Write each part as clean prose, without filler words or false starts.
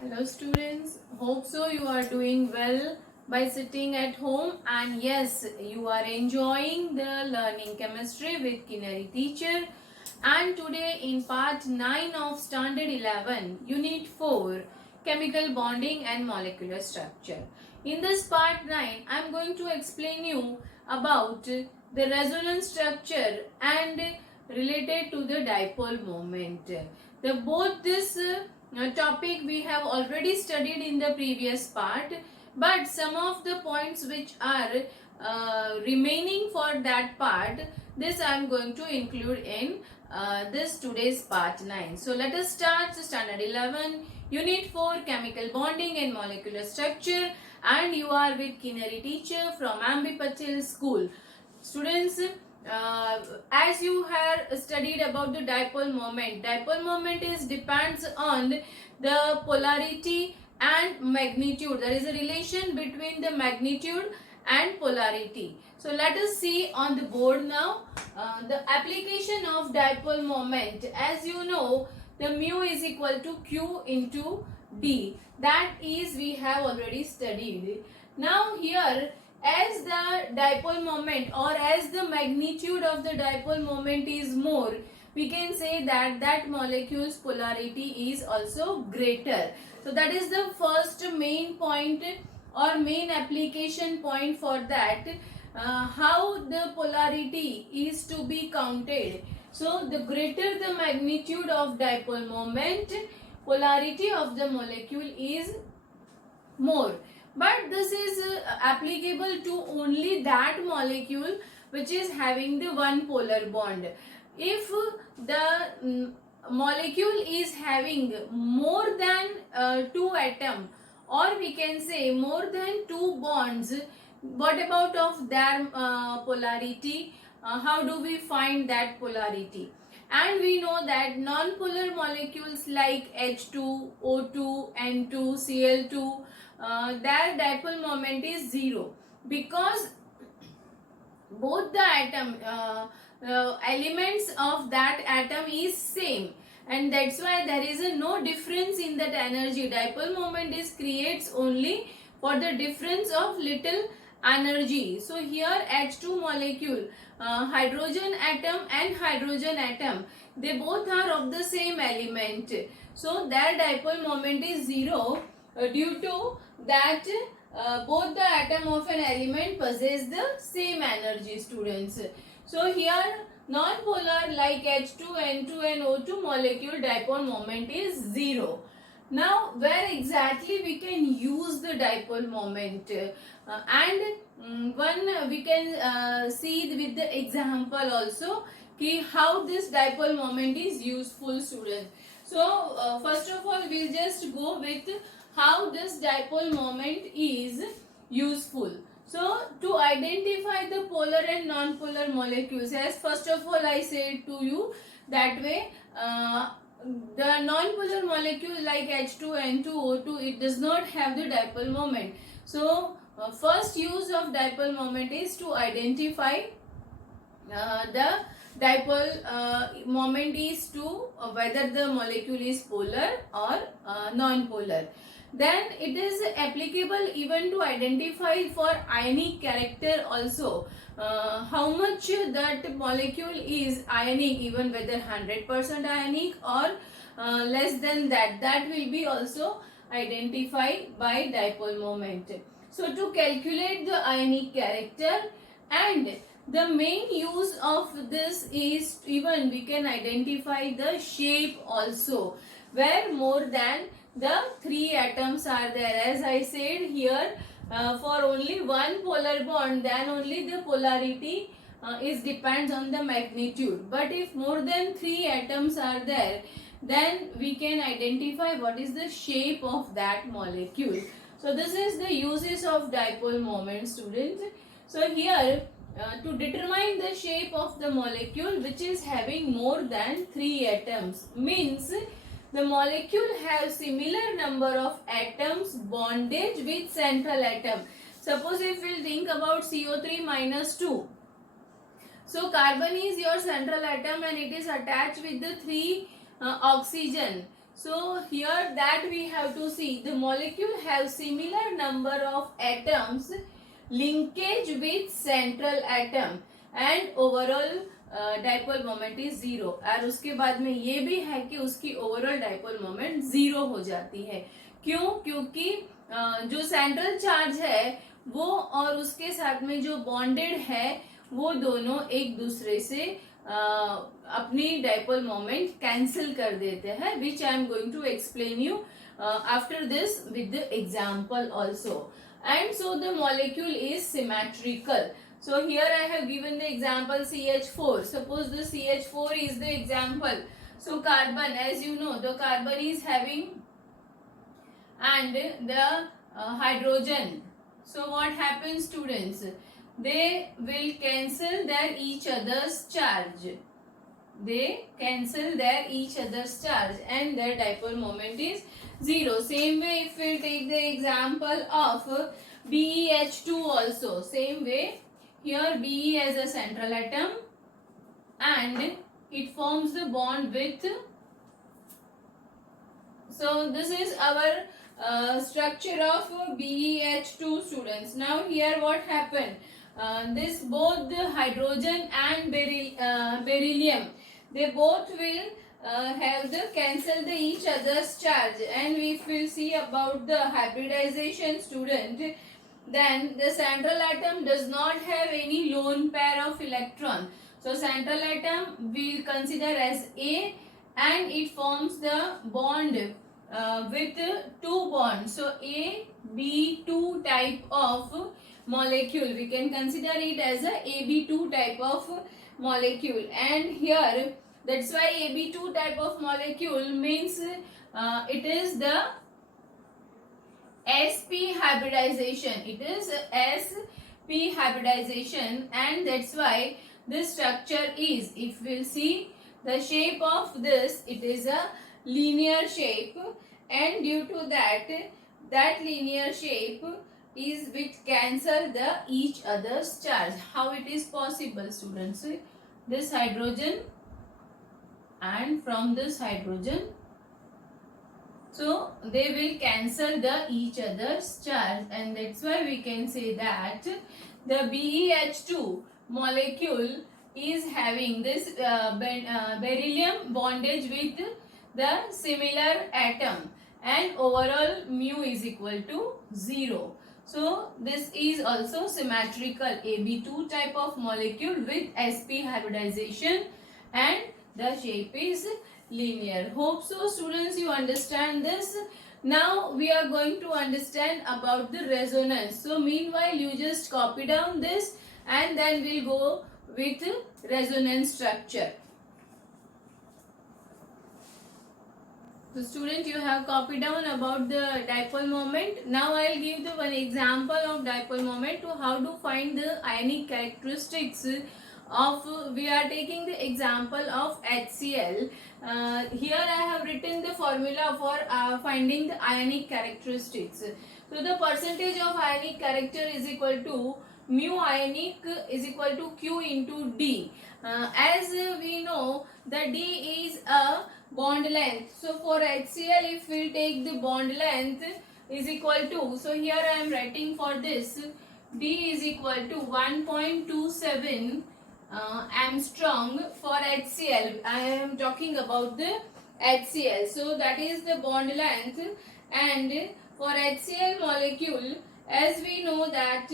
Hello students, hope so you are doing well by sitting at home, and yes, you are enjoying the learning chemistry with Kinnari teacher. And today in part 9 of standard 11 unit 4 chemical bonding and molecular structure. In this part 9 I am going to explain you about the resonance structure and related to the dipole moment. The both this topic we have already studied in the previous part, but some of the points which are remaining for that part, this I am going to include in this today's part 9. So let us start standard 11 unit 4 chemical bonding and molecular structure, and you are with Kinnari teacher from Ambi Patel school. Students, as you have studied about the dipole moment is depends on the polarity and magnitude. There is a relation between the magnitude and polarity. So let us see on the board now the application of dipole moment. As you know, the mu is equal to q into d. That is we have already studied. Now here, as the dipole moment or as the magnitude of the dipole moment is more, we can say that that molecule's polarity is also greater. So that is the first main point or main application point for that, how the polarity is to be counted. So the greater the magnitude of dipole moment, polarity of the molecule is more. But this is applicable to only that molecule which is having the one polar bond. If the molecule is having more than two atoms, or we can say more than two bonds, what about of their polarity? How do we find that polarity? And we know that non-polar molecules like H2, O2, N2, Cl2, their dipole moment is 0, because both the elements of that atom is same, and that's why there is no difference in that energy. Dipole moment is creates only for the difference of little energy. So here H2 molecule, hydrogen atom and hydrogen atom, they both are of the same element, so their dipole moment is 0 due to that both the atom of an element possess the same energy, students. So here non-polar like H2, N2 and O2 molecule dipole moment is 0. Now where exactly we can use the dipole moment, one we can see with the example also ki how this dipole moment is useful, students. So first of all we'll just go with how this dipole moment is useful. So to identify the polar and non-polar molecules, as first of all I said to you that way, the non-polar molecule like H2, N2, O2, it does not have the dipole moment. So first use of dipole moment is to identify the dipole moment is to whether the molecule is polar or non-polar. Then it is applicable even to identify for ionic character also, how much that molecule is ionic, even whether 100% ionic or less than that, that will be also identified by dipole moment. So to calculate the ionic character, and the main use of this is even we can identify the shape also, where more than the 3 atoms are there. As I said here, for only one polar bond, then only the polarity is depends on the magnitude. But if more than 3 atoms are there, then we can identify what is the shape of that molecule. So this is the uses of dipole moment, students. So here to determine the shape of the molecule which is having more than 3 atoms, means the molecule has similar number of atoms bondage with central atom. Suppose if we think about CO3 minus 2. So carbon is your central atom and it is attached with the 3 oxygen. So here that we have to see the molecule have similar number of atoms, linkage with central atom and overall dipole moment is zero. और उसके बाद में ये भी है कि उसकी overall dipole moment zero हो जाती है. क्यों? क्योंकि जो सेंट्रल चार्ज है वो और उसके साथ में जो बॉन्डेड है वो दोनों एक दूसरे से अपनी डाइपोल मोमेंट कैंसिल कर देते हैं, which I am going to explain you after this with the example also. And so the molecule is symmetrical. So here I have given the example CH4. Suppose the CH4 is the example. So carbon, as you know, the carbon is having and the hydrogen. So what happens, students? They will cancel their each other's charge. They cancel their each other's charge and their dipole moment is zero. Same way if we take the example of BeH2 also. Same way here Be as a central atom and it forms the bond with. So this is our structure of BeH2, students. Now here what happened? This both the hydrogen and beryllium, they both will have the cancel the each other's charge. And if we see about the hybridization, student, then the central atom does not have any lone pair of electron. So central atom we will consider as A and it forms the bond with two bonds. So AB2 type of molecule, we can consider it as a AB2 type of molecule. And here that's why AB2 type of molecule means it is the sp hybridization. It is sp hybridization, and that's why this structure is, if we'll see the shape of this, it is a linear shape, and due to that linear shape is which cancel the each other's charge. How it is possible, students? This hydrogen and from this hydrogen, so they will cancel the each other's charge, and that's why we can say that the BeH2 molecule is having this beryllium bondage with the similar atom, and overall mu is equal to 0. So this is also symmetrical AB2 type of molecule with sp hybridization, and the shape is linear. Hope so, students, you understand this. Now we are going to understand about the resonance. So meanwhile you just copy down this and then we'll go with resonance structure. So student, you have copied down about the dipole moment. Now I will give the one example of dipole moment to how to find the ionic characteristics of, we are taking the example of HCl. Here I have written the formula for finding the ionic characteristics. So the percentage of ionic character is equal to mu ionic is equal to Q into D. As we know, the D is a bond length. So for HCl, if we take the bond length is equal to, so here I am writing for this, D is equal to 1.27 Armstrong for HCl. I am talking about the HCl. So that is the bond length, and for HCl molecule, as we know that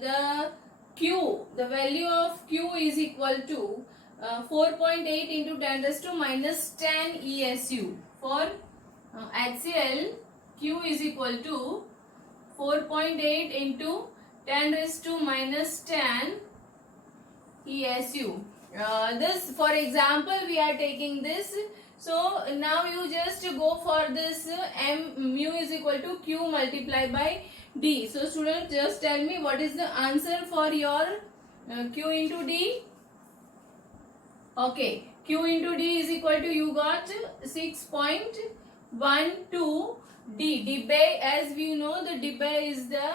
the Q, the value of Q is equal to 4.8 into 10 raised to minus 10 ESU. For HCl, Q is equal to 4.8 into 10 raised to minus 10 ESU. This, for example, we are taking this. So now you just go for this mu is equal to Q multiplied by D. So students, just tell me what is the answer for your Q into D. Okay, Q into D is equal to, you got 6.12 D. Debye, as we know, the debye is the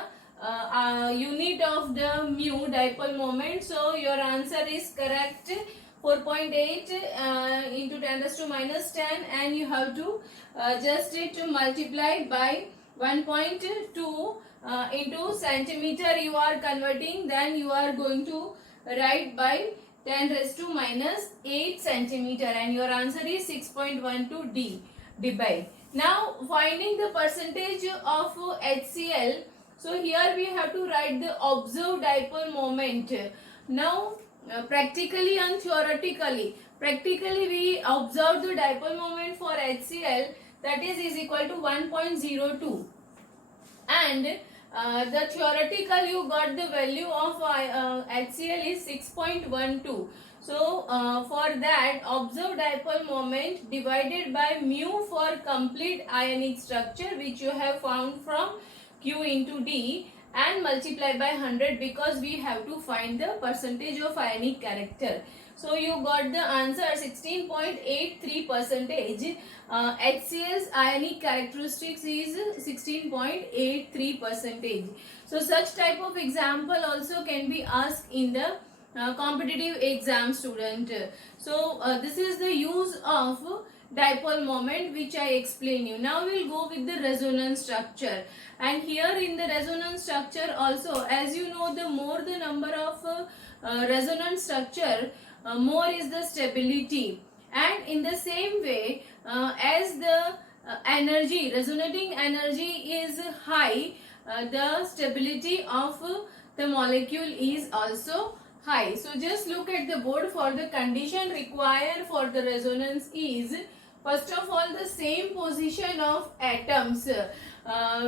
unit of the mu dipole moment. So your answer is correct 4.8 into 10 raised to minus 10, and you have to just it multiply by 1.2 into centimeter you are converting, then you are going to write by 10 raised to minus 8 centimeter, and your answer is 6.12 dB. Now finding the percentage of HCl. So here we have to write the observed dipole moment. Now practically and theoretically. Practically we observe the dipole moment for HCl, that is equal to 1.02, and the theoretical you got the value of HCl is 6.12. So for that, observed dipole moment divided by mu for complete ionic structure, which you have found from Q into D, and multiply by 100, because we have to find the percentage of ionic character. So you got the answer 16.83 percentage. HCl's ionic characteristics is 16.83 percentage. So such type of example also can be asked in the competitive exam, student. So this is the use of dipole moment which I explain you. Now we'll go with the resonance structure, and here in the resonance structure also, as you know, the more the number of resonance structure, more is the stability, and in the same way as the energy, resonating energy is high, the stability of the molecule is also high. So just look at the board. For the condition required for the resonance is, first of all, the same position of atoms.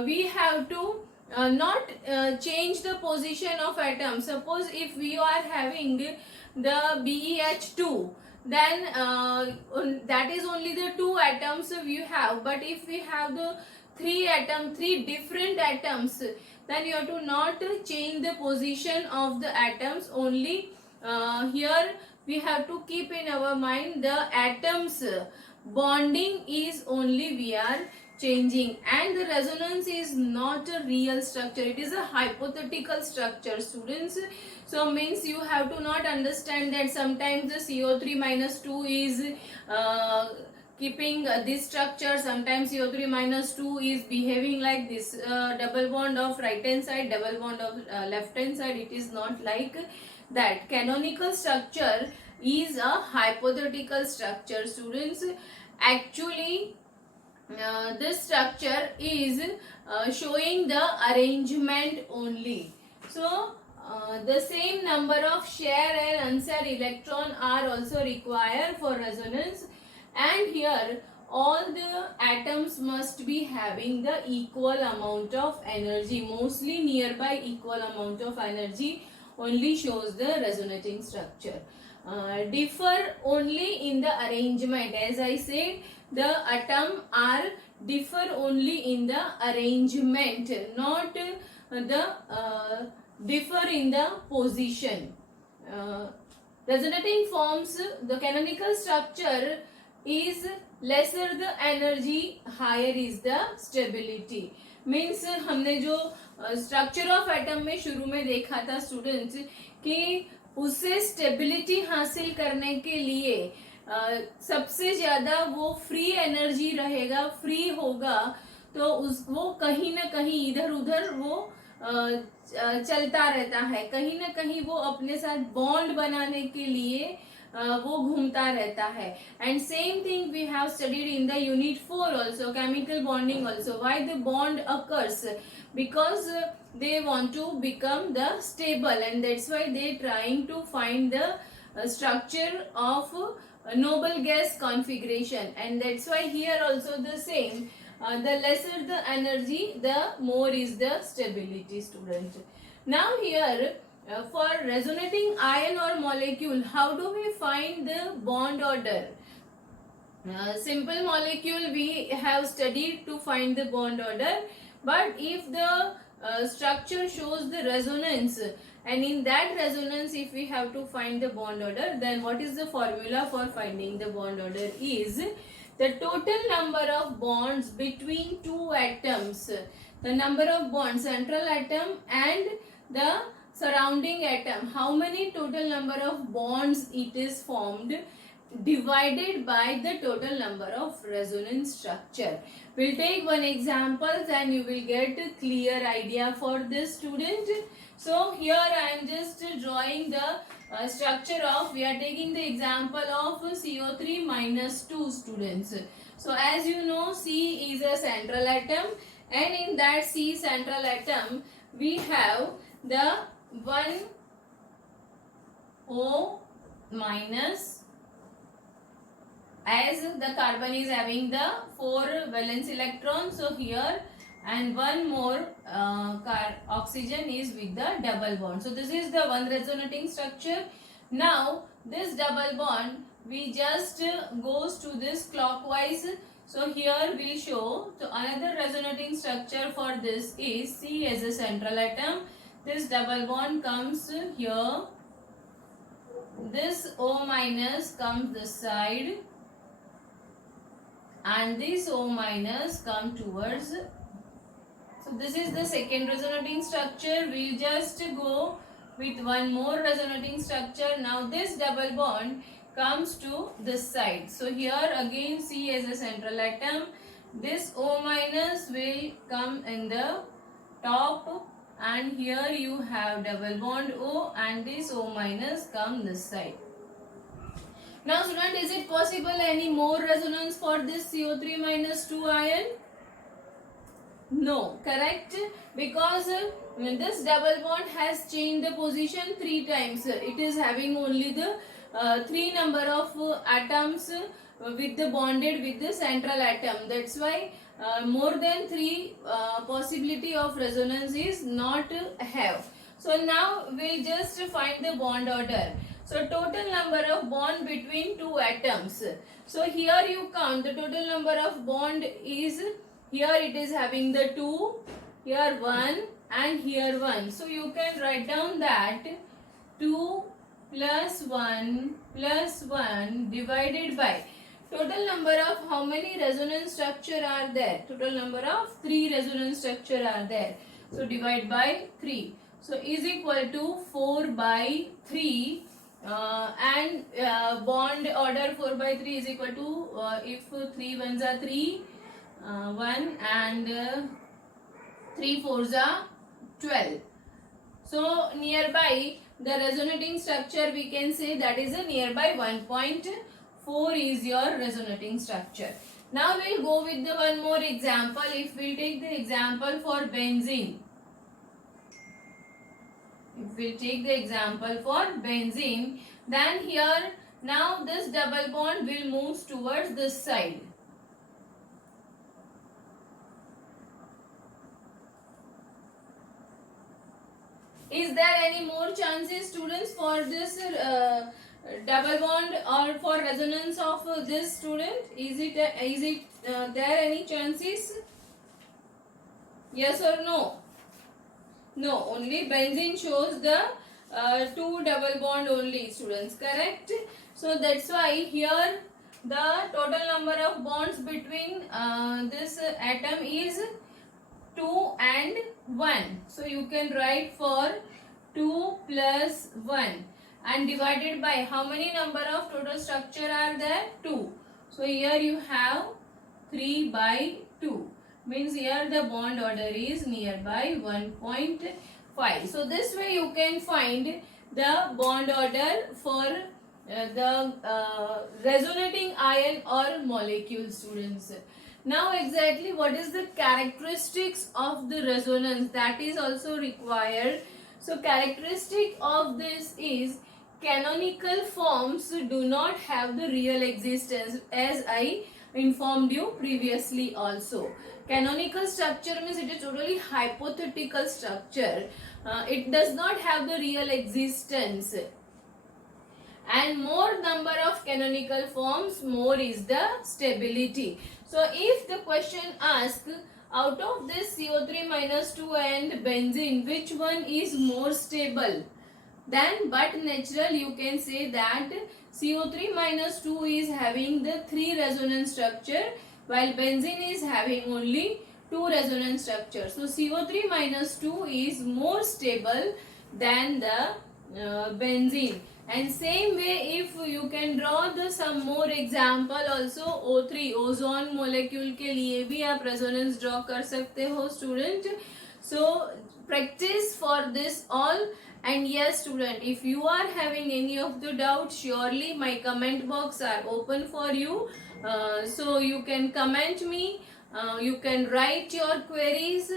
We have to not change the position of atoms. Suppose if we are having the BeH2, then that is only the 2 atoms we have. But if we have the 3 different atoms, then you have to not change the position of the atoms. Only here we have to keep in our mind the atoms bonding is only we are changing, and the resonance is not a real structure, it is a hypothetical structure, students. So means you have to not understand that sometimes the CO3 minus 2 is keeping this structure, sometimes CO3 minus 2 is behaving like this, double bond of right hand side, double bond of left hand side. It is not like that. Canonical structure is a hypothetical structure, students. Actually this structure is showing the arrangement only. So the same number of shared and unshared electron are also required for resonance, and here all the atoms must be having the equal amount of energy, mostly nearby equal amount of energy only shows the resonating structure. Differ only in the arrangement. As I said, the atom are differ only in the arrangement, not the differ in the position. Resonating forms, the canonical structure is lesser the energy, higher is the stability. Means हमने जो structure of atom में शुरू में देखा था students कि उससे stability हासिल करने के लिए सबसे ज्यादा वो फ्री एनर्जी रहेगा, फ्री होगा, तो वो कहीं ना कहीं इधर उधर वो चलता रहता है, कहीं ना कहीं वो अपने साथ बॉन्ड बनाने के लिए वो घूमता रहता है. And same thing we have studied in the unit 4 also, chemical bonding also. Why the bond occurs? Because they want to become the stable, and that's why they trying to find the structure of noble gas configuration, and that's why here also the same, the lesser the energy, the more is the stability, student. Now here for resonating ion or molecule, how do we find the bond order? Simple molecule we have studied to find the bond order, but if the structure shows the resonance, and in that resonance if we have to find the bond order, then what is the formula for finding the bond order is the total number of bonds between two atoms, the number of bonds, central atom and the surrounding atom, how many total number of bonds it is formed divided by the total number of resonance structure. We'll take one example and you will get a clear idea for this student. So here I am just drawing the structure of, we are taking the example of CO3 minus 2 students. So as you know, C is a central atom, and in that C central atom we have the 1 O minus, as the carbon is having the 4 valence electrons, so here, and one more oxygen is with the double bond. So this is the one resonating structure. Now this double bond, we just goes to this clockwise. So here we show, so another resonating structure for this is C as a central atom. This double bond comes here. This O minus comes this side, and this O minus come towards. So this is the second resonating structure. We'll just go with one more resonating structure. Now this double bond comes to this side. So here again C as a central atom. This O minus will come in the top, and here you have double bond O, and this O minus come this side. Now student, is it possible any more resonance for this CO3 minus 2 ion? No, correct? Because this double bond has changed the position 3 times. It is having only the 3 number of atoms with the bonded with the central atom. That's why more than 3 possibility of resonance is not have. So now we'll just find the bond order. So total number of bond between 2 atoms. So here you count the total number of bond is, here it is having the 2, here 1 and here 1. So you can write down that 2 plus 1 divided by total number of how many resonance structure are there? Total number of 3 resonance structure are there. So divide by 3. So is equal to 4 by 3. And bond order 4 by 3 is equal to, if 3 ones are 3, 1 and 3 fours are 12. So nearby the resonating structure, we can say that is a nearby 1.4 is your resonating structure. Now we'll go with the one more example. If we take the example for benzene. If we take the example for benzene, then here now this double bond will move towards this side. Is there any more chances, students, for this double bond or for resonance of this student? Is it there any chances? Yes or no? No, only benzene shows the 2 double bond only, students, correct? So that's why here the total number of bonds between this atom is 2 and 1. So you can write for 2 plus 1 and divided by how many number of total structure are there? 2. So here you have 3 by 2. Means here the bond order is nearby 1.5. So this way you can find the bond order for the resonating ion or molecule, students. Now exactly what is the characteristics of the resonance, that is also required. So characteristic of this is canonical forms do not have the real existence, as I informed you previously also. Canonical structure means it is totally hypothetical structure. It does not have the real existence. And more number of canonical forms, more is the stability. So if the question asks, out of this CO3 minus 2 and benzene, which one is more stable? Then but natural you can say that CO3 minus 2 is having the 3 resonance structure, while benzene is having only 2 resonance structure. So CO3 minus 2 is more stable than the benzene. And same way, if you can draw the some more example also, O3 ozone molecule के लिए भी आप resonance draw कर सकते हो student. So practice for this all. And yes student, if you are having any of the doubt, surely my comment box are open for you. So you can comment me, you can write your queries.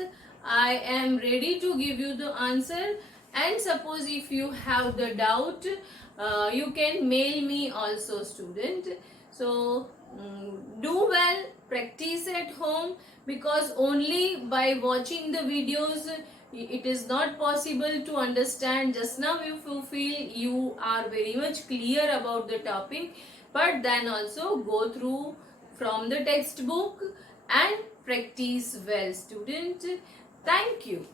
I am ready to give you the answer. And suppose if you have the doubt, you can mail me also student. So do well, practice at home, because only by watching the videos it is not possible to understand. Just now if you feel you are very much clear about the topic, but then also go through from the textbook and practice well student. Thank you.